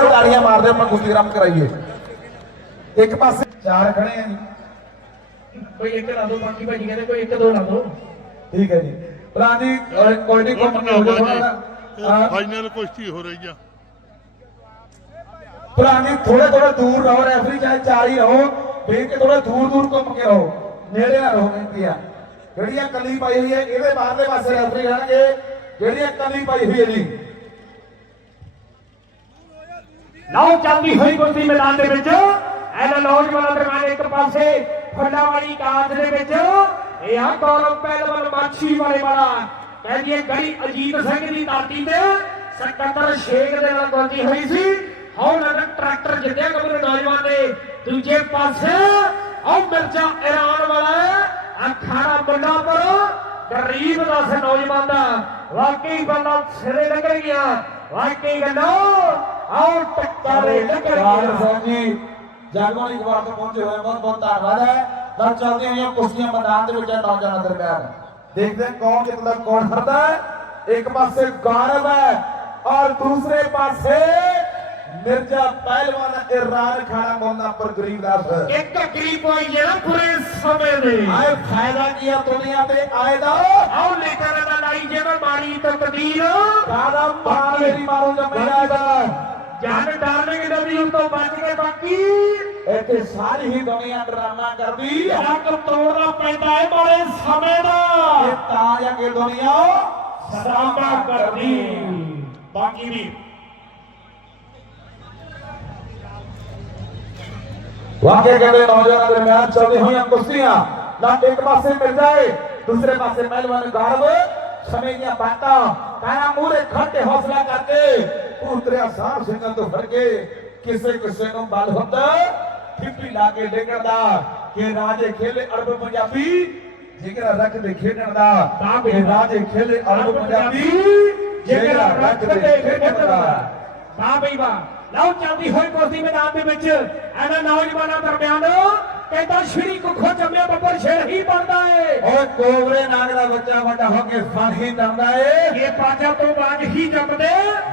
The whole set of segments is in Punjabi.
ਤਾੜੀਆਂ ਮਾਰਦੇ ਆਪਾਂ ਕੁਸ਼ਤੀ ਰੱਬ ਕਰਾਈਏ। ਇੱਕ ਪਾਸੇ ਚਾਰ ਖੜੇ ਆ ਜੀ। ਕੋਈ ਇੱਕ ਨਾ ਦੋ ਬਾਕੀ ਭਾਜੀ ਕਹਿੰਦੇ ਕੋਈ ਇੱਕ ਦੋ ਨਾ ਦੋ। ਠੀਕ ਹੈ ਜੀ। ਭਰਾ ਜੀ ਕੁਆਲਿਟੀ ਕੋ ਮੰਗਾ ਹੋ। ਜਾਣਾ ਫਾਈਨਲ ਕੁਸ਼ਤੀ ਹੋ ਰਹੀ ਆ। ਭਰਾ ਜੀ ਥੋੜੇ ਥੋੜੇ ਦੂਰ ਰਹੋ ਰੈਫਰੀ ਚਾਹੇ ਚਾਰ ਹੀ ਰਹੋ। ਫੇਰ ਕੇ ਥੋੜੇ ਦੂਰ ਦੂਰ ਘੁੰਮ ਕੇ ਰਹੋ। ਨੇੜੇ ਨਾ ਰਹੋ ਬੇਨਤੀ ਆ। ਜਿਹੜੀ ਇਹ ਕਲੀ ਪਾਈ ਹੋਈ ਹੈ ਇਹਦੇ ਬਾਹਰਲੇ ਪਾਸੇ ਰੈਫਰੀ ਰਹਿਣਗੇ। ਜਿਹੜੀ ਇਹ ਕਲੀ ਪਾਈ ਹੋਈ ਹੈ ਜੀ। ਲਓ ਚੱਲਦੀ ਹੋਈ ਕੁਸ਼ਤੀ ਮੈਦਾਨ ਦੇ ਵਿੱਚ। ਇਹਨਾਂ ਨੌਜਵਾਨਾਂ ਦਰਮਿਆਨ ਇੱਕ ਪਾਸੇ ਫੱਡਾ ਵਾਲੀ ਕਾਜ ਦੇ ਵਿੱਚ। ਇਹ ਆ ਗੌਰਵ ਪਹਿਲਵਾਨ ਮਾਛੀ ਵਾਲੇ ਵਾਲਾ। ਕਹਿੰਦੀ ਹੈ, ਗੜੀ ਅਜੀਤ ਸਿੰਘ ਦੀ ਧਰਤੀ ਤੇ ਸਕੱਤਰ ਸ਼ੇਖ ਦੇ ਨਾਲ ਗੁੰਦੀ ਹੋਈ ਸੀ। ਹੁਣ ਨਗਰ ਟਰੈਕਟਰ ਜਿੱਤਿਆ ਗੱਭਰੂ ਨੌਜਵਾਨ ਨੇ ਦੂਜੇ ਪਾਸੇ। ਉਹ ਮਿਰਜ਼ਾ ਇਰਾਨ ਵਾਲਾ ਅਖਾੜਾ ਮੁੱਲਾਪੁਰ ਗਰੀਬ ਦਾ ਸ ਨੌਜਵਾਨ ਦਾ। ਵਾਕਈ ਬੰਦਾ ਸਿਰੇ ਲੱਗ ਵਾਕਈ ਗੱਲੋ ਆਉ ਟੱਕਰੇ ਗਿਆ ਸਿੰਘ ਜੀ ਜਗਵਾਲੀ ਜਵਾਰ ਤੋਂ ਪਹੁੰਚੇ ਹੋਏ ਬਹੁਤ ਬਹੁਤ ਧੰਨਵਾਦ ਹੈ। ਤਾਂ ਚੱਲਦੇ ਹਾਂ ਕੁਸ਼ਤੀਆਂ ਮੈਦਾਨ ਦੇ ਵਿੱਚ ਨੌਜਵਾਨਾਂ ਦਰਮਿਆਨ। ਦੇਖਦੇ ਹਾਂ ਕੌਣ ਜਿੱਤਦਾ ਕੌਣ ਹਰਦਾ ਹੈ। ਇੱਕ ਪਾਸੇ ਗੌਰਵ ਹੈ ਔਰ ਦੂਸਰੇ ਪਾਸੇ ਮਿਰਜ਼ਾ ਪਹਿਲਵਾਨ ਇਰਾਨ ਖਾਨਾ ਮੋਨਾ ਪਰ ਗਰੀਬ ਦਾਸ ਇੱਕ ਗਰੀਬ ਹੋਈ ਹੈ ਨਾ ਪੂਰੇ ਸਮੇਂ ਦੇ ਆਏ ਫਾਇਦਾ ਕੀ ਆ ਦੁਨੀਆ ਤੇ? ਆਏ ਦਾ ਆਉ ਲੇਟਰ ਦਾ ਲਾਈ ਜਿਵੇਂ ਮਾਰੀ ਤਕਦੀਰ ਕਾਦਾ ਮਾਰ ਮੇਰੀ ਮਾਰੋ ਜੰਮਿਆ ਦਾ ਜਾਨ ਡਰਨਗੇ ਨਬੀ ਉਸ ਤੋਂ ਬਚ ਕੇ ਬਾਕੀ। ਇੱਥੇ ਸਾਰੀ ਹੀ ਦੁਨੀਆ ਡਰਾਮਾ ਕਰਦੀ। ਹੱਕ ਤੋੜਨਾ ਪੈਂਦਾ ਹੈ ਬੜੇ ਸਮੇਂ ਦਾ। ਇਹ ਤਾਂ ਜਾ ਕੇ ਦੁਨੀਆ ਸਰਾਮਾ ਕਰਦੀ। ਬਾਕੀ ਵੀ। ਵਾਕਿਆ ਕਹਿੰਦੇ ਨੌਜਵਾਨਾਂ ਦਰਮਿਆਨ ਚੱਲਦੀ ਹੋਈਆਂ ਕੁਸ਼ਤੀਆਂ। ਨਾ ਇੱਕ ਪਾਸੇ ਮਿਲ ਜਾਏ ਦੂਸਰੇ ਪਾਸੇ ਪਹਿਲਵਾਨ ਗਰਵ ਸਮੇਂ ਦੀਆਂ ਬਾਤਾਂ ਕਾਇਆ ਮੂਰੇ ਖੱਟੇ ਹੌਸਲਾ ਕਰਕੇ ਉਤਰਿਆ ਸਾਹਿਬ ਸਿੰਘਾਂ ਤੋਂ ਫੜ ਕੇ ਕਿਸੇ ਕਿਸੇ ਨੂੰ ਬਲ ਹੁੰਦਾ ਠਿੱਪੀ ਲਾ ਕੇ ਡੇਗਣ ਦਾ ਕਿ ਰਾਜੇ ਖੇਲੇ ਅਰਬ ਪੰਜਾਬੀ ਜਿਗਰਾ ਰੱਖ ਦੇ ਖੇਡਣ ਦਾ ਕਿ ਰਾਜੇ ਖੇਲੇ ਅਰਬ ਪੰਜਾਬੀ ਜਿਗਰਾ ਰੱਖ ਦੇ। ਖੇਡਣ ਦਾ। ਵਾਹ ਬਈ ਵਾਹ ਲਓ ਚੱਲਦੀ ਹੋਈ ਕੁਸ਼ਤੀ ਮੈਦਾਨ ਦੇ ਵਿੱਚ ਇਹਨਾਂ ਨੌਜਵਾਨਾਂ ਦਰਮਿਆਨ ਕਹਿੰਦਾ ਸ਼੍ਰੀ ਕੁੱਖੋ ਜੰਮਿਆ ਬੱਬਰ ਸ਼ੇਰ ਹੀ ਬਣਦਾ ਏ। ਓਏ ਕੋਵਰੇ ਨਾਗ ਦਾ ਬੱਚਾ ਵੱਡਾ ਹੋ ਕੇ ਫਾਹੀ ਦੰਦਾ ਏ। ਇਹ ਪਾਜਾ ਤੋਂ ਬਾਅਦ ਹੀ ਜੰਮਦੇ।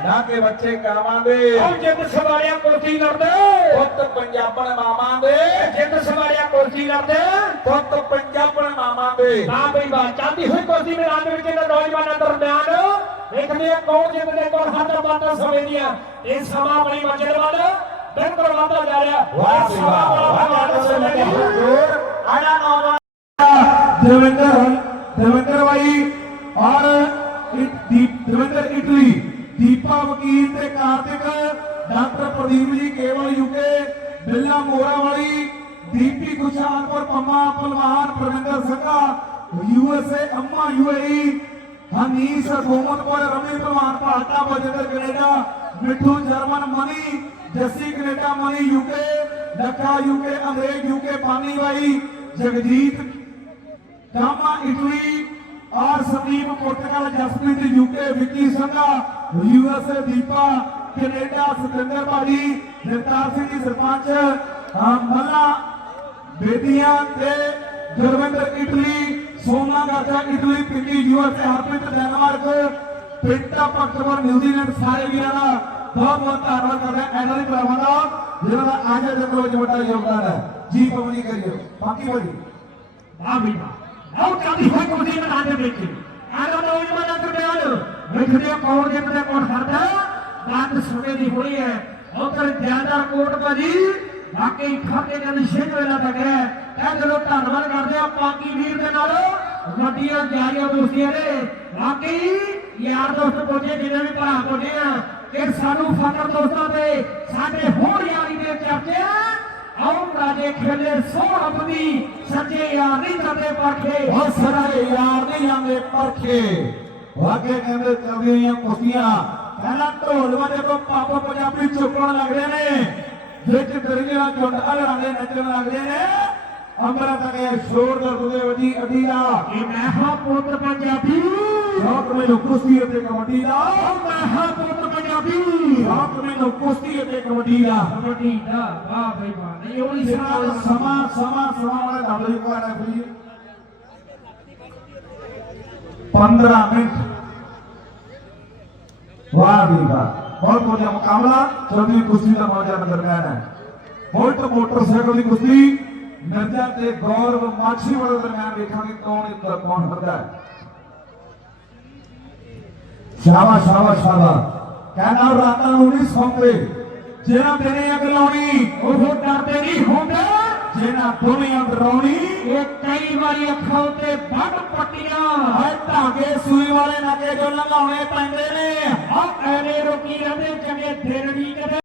ਨਾ ਕਿ ਬੱਚੇ ਕਾਵਾਂ ਦੇ। ਉਹ ਜਿੱਦ ਸਵਾਰਿਆ ਕੁਸ਼ਤੀ ਲੜਦੇ। ਪੁੱਤ ਪੰਜਾਬਣ ਮਾਵਾਂ ਦੇ। ਜਿੱਦ ਸਵਾਰਿਆ ਕੁਸ਼ਤੀ ਲੜਦੇ। ਪੁੱਤ ਪੰਜਾਬਣ ਮਾਵਾਂ ਦੇ। ਵਾਹ ਬਈ ਵਾਹ ਚੱਲਦੀ ਹੋਈ ਕੁਸ਼ਤੀ ਮੈਦਾਨ ਦੇ ਵਿੱਚ ਇਹਨਾਂ ਨੌਜਵਾਨਾਂ ਦਰਮਿਆਨ। ਵੇਖਦੇ ਆ ਕੌਣ ਜਿੱਤਦੇ ਕੌਣ ਹਾਰਦਾ ਬਾਤਾਂ ਸਮੇਂ ਦੀਆਂ। ਇਹ ਸਮਾਂ ਬੜੀ ਵੱਲ। ਬਿਲਕੁਲ ਵਧਦਾ ਜਾ ਰਿਹਾ। ਵਾਹ ਬੜਾ ਵਾਹ ਸਮੇਂ ਦੀਆਂ ਜੋਰ ਆਇਆ ਨੌਜਵਾਨ ਦਵਿੰਦਰ ਦਵਿੰਦਰ ਬਾਈ ਔਰ ਦੀਪ ਦਵਿੰਦਰ ਇਟਲੀ ਦੀਪਾ ਵਕੀਲ ਤੇ ਕਾਰਤਿਕ ਡਾਕਟਰ ਪ੍ਰਦੀਪ ਜੀ ਕੇਵਲ ਯੂਕੇ ਬਿੱਲਾ ਮੋਰਾ ਵਾਲੀ ਦੀਪੀ ਗੁਸ਼ਾਨਪੁਰ ਪੰਮਾ ਪਹਿਲਵਾਨ ਪ੍ਰਵਿੰਦਰ ਸਿੰਘਾ ਯੂਐਸਏ ਅੰਮਾ ਯੂਏਈ ਹਨੀਸ ਗੋਮਨਪੁਰ ਰਮੀ ਪਹਿਲਵਾਨ Bharta Bajinder Canada Mitthu German Mani Canada UK Lakha UK, Angrez UK ਪਾਨੀ ਬਾਈ ਜਗਜੀਤ ਕਾਮਾ ਇਟਲੀ ਔਰ ਸੰਦੀਪ ਪੁਰਤਗਾਲ, Jaspreet UK, Vicky Sangha, USA Deepa, Canada Satinder ਭਾਜੀ ਜਗਤਾਰ ਸਿੰਘ ਜੀ ਸਰਪੰਚ ਮੱਲਾ, ਬੇਦੀਆਂ ਤੇ Gurvinder Italy Sona Gaja Italy, Pindi USA, Harpreet Denmark, Pinta ਪਕਤਵਰ New Zealand, ਸਾਰੇ ਵੀਰਾਂ ਦਾ ਬਹੁਤ ਬਹੁਤ ਧੰਨਵਾਦ ਕਰਦੇ ਹਾਂ ਇਹਨਾਂ ਦੀ ਭਰਾਵਾਂ ਦਾ ਜਿਨ੍ਹਾਂ ਦਾ ਅੱਜ ਦੇ ਵਿੱਚ ਵੱਡਾ ਯੋਗਦਾਨ ਹੈ। ਜੀ ਪਵਨੀ ਕਰਿਓ। ਬਾਕੀ ਬੋਲੀ ਵਾਹ ਬਈ ਵਾਹ ਲਓ ਹੋਈ ਕੁਸ਼ਤੀ ਮੈਦਾਨ ਦੇ ਵਿੱਚ। ਇਹਨਾਂ ਨੌਜਵਾਨਾਂ ਦਰਮਿਆਨ। ਵੇਖਦੇ ਆ ਕੌਣ ਜਿੱਤਦਾ ਕੌਣ ਹਾਰਦਾ। ਗੱਲ ਸਮੇਂ ਦੀ ਹੋਈ ਹੈ। ਉਧਰ ਜ਼ਿਆਦਾ ਕੋਟ ਭਾਜੀ। ਬਾਕੀ ਖਾਤੇ ਦੇ ਨਿਸ਼ਚਿਤ ਵੇਲਾ ਤੱਕ ਹੈ। ਇਹ ਦਿਲੋਂ ਧੰਨਵਾਦ ਕਰਦੇ ਆ ਪਾਕੀ ਵੀਰ ਦੇ ਨਾਲ। ਵੱਡੀਆਂ ਜਾਰੀਆਂ ਦੋਸਤੀਆਂ ਨੇ। ਬਾਕੀ ਯਾਰ ਦੋਸਤ ਪਹੁੰਚੇ ਜਿਹਨੇ ਵੀ ਭਰਾ ਪਹੁੰਚੇ ਆ ਕਿ ਸਾਨੂੰ ਫਕਰ ਦੋਸਤਾਂ ਤੇ ਸਾਡੇ ਹੋਰ ਯਾਰੀ ਦੇ ਚਰਚੇ ਆਉ ਰਾਜੇ ਖੇਲੇ ਸੋਹਣ ਦੀ ਸੱਚੇ ਯਾਰ ਨਹੀਂ ਕਰਦੇ ਪਰਖੇ। ਬਹੁਤ ਸਾਰਾ ਯਾਰ ਨਹੀਂ ਜਾਂਦੇ ਪਰਖੇ। ਵਾਕੇ ਕਹਿੰਦੇ ਚੱਲਦੀਆਂ ਕੁਸ਼ਤੀਆਂ ਪਹਿਲਾਂ ਢੋਲ ਵਾਲੇ ਕੋ ਪਾਪ ਪੰਜਾਬੀ ਚੁੱਕਣ ਲੱਗਦੇ ਨੇ। ਵਿੱਚ ਦਰਿਆ ਝੁੰਡ ਅਲੜਾਂਦੇ ਨੱਚਣ ਲੱਗਦੇ ਨੇ। ਤੱਕ ਇਹ ਸ਼ੋਰ ਦਾ ਦੁਦੇ ਵਜੀ ਦਾ ਇਹ ਮੈਂ ਹਾਂ ਪੁੱਤ ਪੰਜਾਬੀ। ਸ਼ੌਕ ਮੈਨੂੰ ਕੁਸ਼ਤੀ ਅਤੇ ਕਬੱਡੀ ਦਾ। ਮੈਂ ਹਾਂ ਪੁੱਤ કાબી આપણે તો કુસ્તી એટલે કબડ્ડી લા કબડ્ડી લા વાહ ભાઈ વાહ નહીં ઓલી સમાજ સમાજ સમાજ સમાજ વાળા દબડે કોણ રાખી 15 મિનિટ વાહ ભાઈ વાહ बहुत बढ़िया मुकाबला चौधरी कुश्ती का मौजा दरमियान है मोट मोटरसाइकिल की कुश्ती मिर्जा ते गौरव माछी वाले दरमियान देखेंगे कौन इधर कौन हरता है शाबाश शाबाश शाबाश ਕਹਿੰਦਾ ਰਾਤਾਂ ਨੂੰ ਨਹੀਂ ਸੌਂਦੇ। ਜਿਹੜਾ ਦਿਨੇ ਅੱਗ ਲਾਉਣੀ ਉਹ ਡਰਦੇ ਨਹੀਂ ਹੁੰਦੇ। ਜਿਹੜਾ ਦੁਨੀਆ ਡਰਾਉਣੀ ਇਹ ਕਈ ਵਾਰੀ ਅੱਖਾਂ ਉੱਤੇ ਵੱਡ ਪੱਟੀਆਂ। ਹਾਏ ਧਾਗੇ ਸੂਈ ਵਾਲੇ ਨਾਕੇ ਜੋ ਲੰਘਾਉਣੇ ਪੈਂਦੇ ਨੇ। ਆ ਐਵੇਂ ਰੋਕੀ ਰਹਿੰਦੇ ਚੰਗੇ ਦਿਨ ਨਹੀਂ ਕਦੇ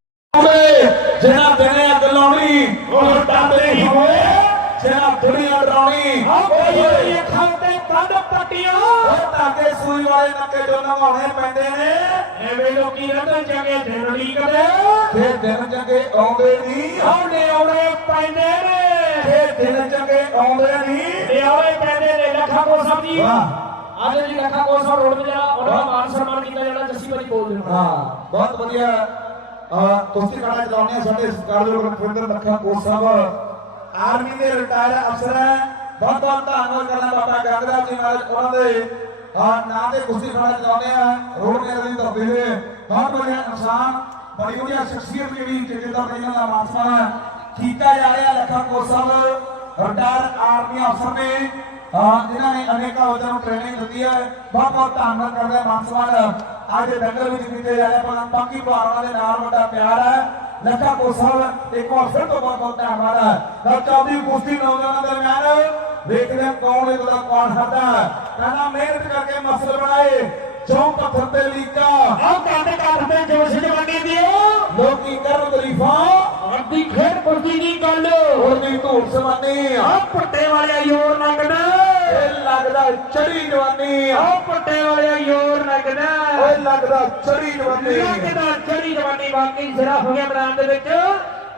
ਜਿਹੜਾ ਦਿਨੇ ਅੱਗ ਲਾਉਣੀ ਉਹ ਡਰਦੇ ਜਿਹੜਾ ਦੁਨੀਆ ਡਰਾਉਣੀ ਕਈ ਅੱਖਾਂ ਉੱਤੇ ਵੱਡ ਪੱਟੀਆਂ। ਉਹ ਧਾਗੇ ਸੂਈ ਵਾਲੇ ਨਾਕੇ ਜੋ ਲੰਘਾਉਣੇ ਪੈਂਦੇ ਨੇ ਐਵੇਂ ਲੋਕੀ ਰਹਿੰਦੇ ਚੰਗੇ ਦਿਨ ਨਹੀਂ ਕਦੇ। ਫੇਰ ਦਿਨ ਚੰਗੇ ਆਉਂਦੇ ਨਹੀਂ। ਆਉਣੇ ਆਉਣੇ ਪੈਂਦੇ ਨੇ। ਫੇਰ ਦਿਨ ਚੰਗੇ ਆਉਂਦੇ ਨਹੀਂ। ਆਵੇ ਪੈਂਦੇ ਨੇ ਲੱਖਾਂ ਕੋ ਵਾਹ। ਅੱਜ ਜੀ ਲੱਖਾਂ ਕੋ ਰੋਡ ਤੇ ਜਿਹੜਾ ਉਹਨਾਂ ਦਾ ਮਾਨ ਸਨਮਾਨ ਕੀਤਾ ਜਾਣਾ ਜੱਸੀ ਭਾਜੀ ਬੋਲ ਦੇਣਾ ਹਾਂ ਬਹੁਤ ਵਧੀਆ। ਕੁਸ਼ਤੀ ਕੜਾ ਚਲਾਉਣੇ ਸਾਡੇ ਸਰਕਾਰ ਦੇ ਲੋਕ ਲੱਖਾਂ ਸਾਹਿਬ ਆਰਮੀ ਦੇ ਰਿਟਾਇਰ ਅਫਸਰ ਹੈ। ਬਹੁਤ ਬਹੁਤ ਧੰਨਵਾਦ ਕਰਦਾ ਬਾਬਾ ਗੰਗਰਾ ਜੀ ਮਹਾਰਾਜ ਉਹਨਾਂ ਦੇ। ਨਾਂ ਤੇ ਕੁਸ਼ਤੀ ਕੜਾ ਚਲਾਉਣੇ ਆ। ਰੋਡ ਮੇਲੇ ਦੀ ਧਰਤੀ ਬਹੁਤ ਵਧੀਆ ਇਨਸਾਨ, ਬੜੀ ਵਧੀਆ ਸ਼ਖਸੀਅਤ ਜਿਹੜੀ ਜਿੱਦਾਂ ਇਹਨਾਂ ਦਾ ਮਾਨਸਾ ਕੀਤਾ ਜਾ ਰਿਹਾ ਲੱਖਾਂ ਕੋਟ ਰਿਟਾਇਰ ਆਰਮੀ ਅਫਸਰ ਨੇ। ਜਿਨ੍ਹਾਂ ਨੇ ਅਨੇਕਾਂ ਬੱਚਿਆਂ ਨੂੰ ਟ੍ਰੇਨਿੰਗ ਦਿੱਤੀ ਹੈ। ਬਹੁਤ ਬਹੁਤ ਧੰਨਵਾਦ ਕਰਦੇ ਹਾਂ ਮਾਨ ਅੱਜ ਦੇ ਵਿੱਚ ਕੀਤੇ ਜਾ ਰਹੇ ਬਾਕੀ ਭਾਰਤਾਂ ਦੇ ਨਾਲ ਵੱਡਾ ਪਿਆਰ ਹੈ। लक्का कोसल एक और फिर तो बहुत होता है हमारा लक्का भी कुश्ती नौजवानों दरमियान देखते हैं कौन इतना कौन हटा है कहना मेहनत करके मसल बनाए चौं पत्थर पे लीका हम कहते कहते पे जोश से बने दियो लोग की कर तरीफा ਅੱਧੀ ਖੇਡ ਕੁਰਦੀ ਦੀ ਗੱਲ ਹੋਰ ਵੀ ਧੂੜ ਸਮਾਨੀ ਆ ਪੱਟੇ ਵਾਲਿਆ ਯੋਰ ਨਾ ਕੱਢ ਇਹ ਲੱਗਦਾ ਚੜੀ ਜਵਾਨੀ ਆਹ ਪੱਟੇ ਵਾਲਿਆ ਯੋਰ ਲੱਗਦਾ। ਓਏ ਲੱਗਦਾ ਚੜੀ ਜਵਾਨੀ। ਲੱਗਦਾ ਚੜੀ ਜਵਾਨੀ ਵਾਕਈ ਸਿਰਾ ਹੋ ਗਿਆ ਮੈਦਾਨ ਦੇ ਵਿੱਚ।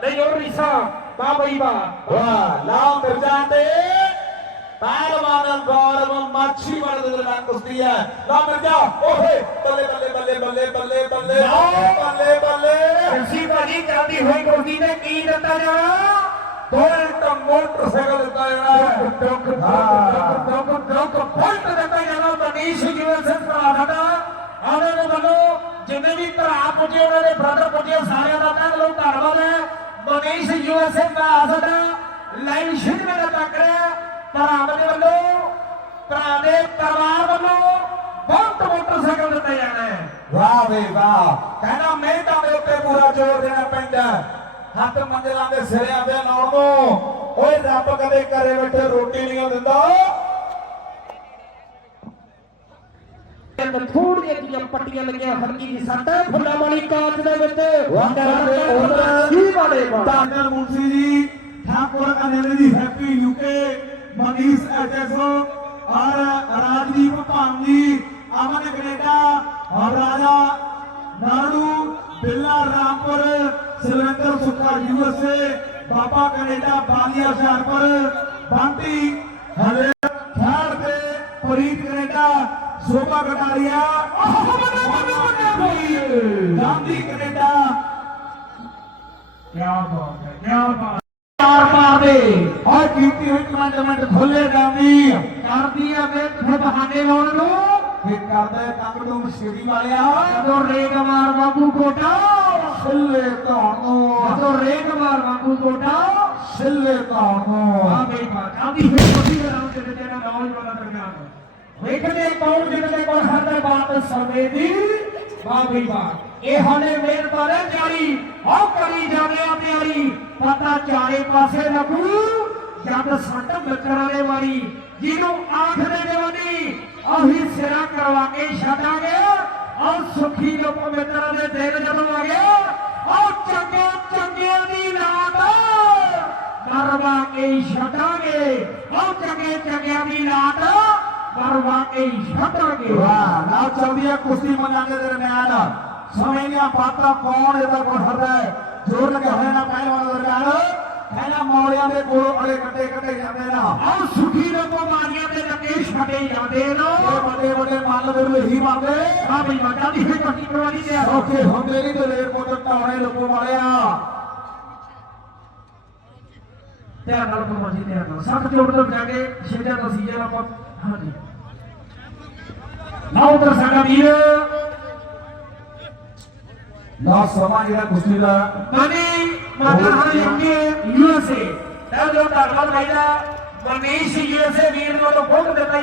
ਨਹੀਂ ਹੋਰ ਰੀਸਾ ਬਾ ਬਈ ਬਾ। ਵਾਹ ਲਾਲ ਮਿਰਜ਼ਾਂ ਤੇ ਪਹਿਲਵਾਨ ਗੌਰਵ ਮਾਛੀ ਵਾਲੇ ਦੇ ਦਰਮਿਆਨ ਕੁਸ਼ਤੀ ਹੈ ਲਾ ਮਿਰਜ਼ਾ ਓਏ ਬੱਲੇ ਬੱਲੇ ਬੱਲੇ ਬੱਲੇ ਬੱਲੇ ਬੱਲੇ ਬੱਲੇ ਬੱਲੇ ਜੱਸੀ ਭਾਜੀ ਚੱਲਦੀ ਹੋਈ ਕੁਰਸੀ ਤੇ ਕੀ ਦਿੱਤਾ ਜਾਣਾ? ਬੁਲਟ ਮੋਟਰਸਾਈਕਲ ਦਿੱਤਾ ਜਾਣਾ ਦੁੱਖ ਦੁੱਖ ਦੁੱਖ ਦੁੱਖ ਫੁੱਟ ਦਿੱਤਾ ਜਾਣਾ ਮਨੀਸ਼ ਯੂਐਸਐਸ ਭਰਾ ਸਾਡਾ ਆਲੇ ਦੇ ਵੱਲੋਂ ਜਿੰਨੇ ਵੀ ਭਰਾ ਪੁੱਜੇ ਉਹਨਾਂ ਦੇ ਬ੍ਰਦਰ ਪੁੱਜੇ ਸਾਰਿਆਂ ਦਾ ਤਹਿ ਦਿਲੋਂ ਧੰਨਵਾਦ ਹੈ। ਮਨੀਸ਼ ਯੂਐਸਐਸ ਦਾ ਸਾਡਾ ਲਾਈਵ ਸ਼ੀਟ ਮੇਰਾ ਤੱਕ ਰਿਹਾ ਭਰਾ ਦੇ ਵੱਲੋਂ ਭਰਾ ਦੇ ਪਰਿਵਾਰ ਵੱਲੋਂ ਬਹੁਤ ਮੋਟਰਸਾਈਕਲ ਦਿੱਤੇ ਜਾਣਾ। ਹੈ ਵਾਹ ਵੇ ਵਾਹ। ਕਹਿੰਦਾ ਮਿਹਨਤਾਂ ਦੇ ਉੱਤੇ ਪੂਰਾ ਜ਼ੋਰ ਦੇਣਾ ਪੈਂਦਾ। ਹੱਥ ਮੰਜ਼ਲਾਂ ਦੇ ਸਿਰਿਆਂ ਤੇ ਲਾਉਣ ਨੂੰ। ਓਏ ਰੱਬ ਕਦੇ ਘਰੇ ਬੈਠੇ ਰੋਟੀ ਨਹੀਂ ਦਿੰਦਾ। ਥੋੜੀਆਂ ਜਿਹੀਆਂ ਪੱਟੀਆਂ ਲੱਗੀਆਂ ਹਲਕੀ ਜੀ ਸੱਟ ਫੁੱਲਾਂ ਵਾਲੀ ਕਾਚ ਦੇ ਵਿੱਚ। ਕੀ ਬਾੜੇ ਡਾਕਟਰ ਮੁੰਸੀ ਜੀ ਠਾਕੁਰ ਅਨਿਲ ਜੀ happy UK Manish H S O ਔਰ ਰਾਜਦੀਪ ਭਾਨ यूएसए बाबा कनेडा बाली आशार पर बांटी हरे खैर पे प्रीत कनेडा शोभा कटारिया गांधी कनेडा क्या बात है क्या बात ਚਾਰ ਮਾਰਦੇ ਔਰ ਕੀਤੀ ਹੋਈ ਕਮੈਂਟਮੈਂਟ ਖੋਲੇ ਜਾਂਦੀ ਕਰਦੀ ਆ ਵੇ, ਫਿਰ ਬਹਾਨੇ ਲਾਉਣ ਨੂੰ। ਫਿਰ ਕਰਦਾ ਕੰਮ ਨੂੰ ਮਸ਼ੀਰੀ ਵਾਲਿਆ। ਜਦੋਂ ਰੇਗ ਮਾਰ ਬਾਬੂ ਕੋਟਾ। ਛਿੱਲੇ ਧੌਣ। ਨੂੰ ਜਦੋਂ ਰੇਗ ਮਾਰ ਬਾਬੂ ਕੋਟਾ। ਛਿੱਲੇ ਧੌਣ। ਨੂੰ ਆ ਮੇਰੀ ਬਾਤ ਆਦੀ ਫਿਰ ਕੋਈ ਰਾਉਂ ਤੇ ਤੇਰਾ ਨੌਜਵਾਨਾਂ ਦਰਮਿਆਨ ਵੇਖਦੇ ਕੌਣ ਜਿਹਦੇ ਕੋਲ ਹਰ ਦੇ ਬਾਤ ਸਰਵੇ ਦੀ ਵਾਹ ਬਈ ਵਾਹ ਇਹ ਹਾਲੇ ਮਿਹਨਤ ਵਾਲੇ ਜਾਰੀ। ਆਹ ਕਰੀ ਜਾਂਦੇ ਆ ਤਿਆਰੀ। ਪਤਾ ਚਾਰੇ ਪਾਸੇ ਲੱਗੂ ਜਦ ਸੱਟ ਵਿਕਰਾਂ ਦੇ ਵਾਰੀ ਜਿਹਨੂੰ ਆਖਦੇ ਜਵਾਨੀ ਆਹੀ ਸਿਰਾ ਕਰਵਾ ਕੇ ਛੱਡਾਂਗੇ ਆਹ ਸੁਖੀ ਜੋ ਪਵਿੱਤਰ ਦੇ ਦਿਨ ਜਦੋਂ ਆ ਗਿਆ? ਆਹ ਚੰਗੇ ਚੰਗਿਆਂ ਦੀ ਲਾਟ ਕਰਵਾ ਕੇ ਛੱਡਾਂਗੇ। ਆਹ ਚੰਗੇ ਚੰਗਿਆਂ ਦੀ ਲਾਟ ਕਰਵਾ ਕੇ ਛੱਡਾਂਗੇ। ਵਾਹ ਨਾ ਚੱਲਦੀ ਹੈ ਕੁਸ਼ਤੀ ਮੰਗਾਂਗੇ ਦਰਮਿਆਨ ਸਮੇਂ ਦੀਆਂ ਬਾਤਾਂ ਕੌਣ ਇਹਦਾ ਕੋਲ ਹੈ। ਜ਼ੋਰ ਲੱਗਿਆ ਹੋਇਆ ਨਾ ਪਹਿਲਵਾਨ ਦਰਮਿਆਨ ਇਹਨਾਂ ਮੌਲਿਆਂ ਦੇ ਕੋਲ ਅੜੇ ਕੱਟੇ ਕੱਟੇ ਜਾਂਦੇ ਨਾ। ਆਹ ਸੁਖੀ ਰੱਬੋ ਮਾਰੀਆਂ ਤੇ ਨਕੇਸ਼ ਕੱਟੇ ਜਾਂਦੇ ਨਾ। ਇਹ ਵੱਡੇ ਵੱਡੇ ਮੱਲ ਦੇ ਲਈ ਬੰਦੇ ਆ ਬਈ ਵੱਡਾ ਦੀ ਫੇ ਕੱਟੀ ਕਰਵਾਣੀ ਤੇ ਓਕੇ ਹੁੰਦੇ ਨਹੀਂ ਦਲੇਰ ਪੁੱਤ ਟਾਉਣੇ ਲੋਕੋ ਵਾਲਿਆ ਤੇਰਾ ਨਾਲ ਪਰਮਾ ਜੀ ਤੇਰਾ ਨਾਲ। ਸੱਤ ਤੇ ਉੱਡਣ ਜਾ ਕੇ ਸ਼ੇਜਾ ਨਸੀਜਾ ਆਪਾਂ ਹਾਂਜੀ। ਨਾ ਉਧਰ ਸਾਡਾ ਵੀਰ। ਲਾਸਟ ਸਮਾਂ ਜਿਹੜਾ ਕੁਸ਼ਤੀ ਦਾ ਮਨੀ ਮਾਤਾ ਹਾਂ ਯੂਕੇ ਯੂਐਸਏ ਤਾਂ ਜੋ ਧੰਨਵਾਦ ਭਾਈ ਦਾ ਮਨੀਸ਼ ਯੂਐਸਏ ਵੀਰ ਨੂੰ ਵੱਲੋਂ ਫੋਟੋ ਦਿੱਤਾ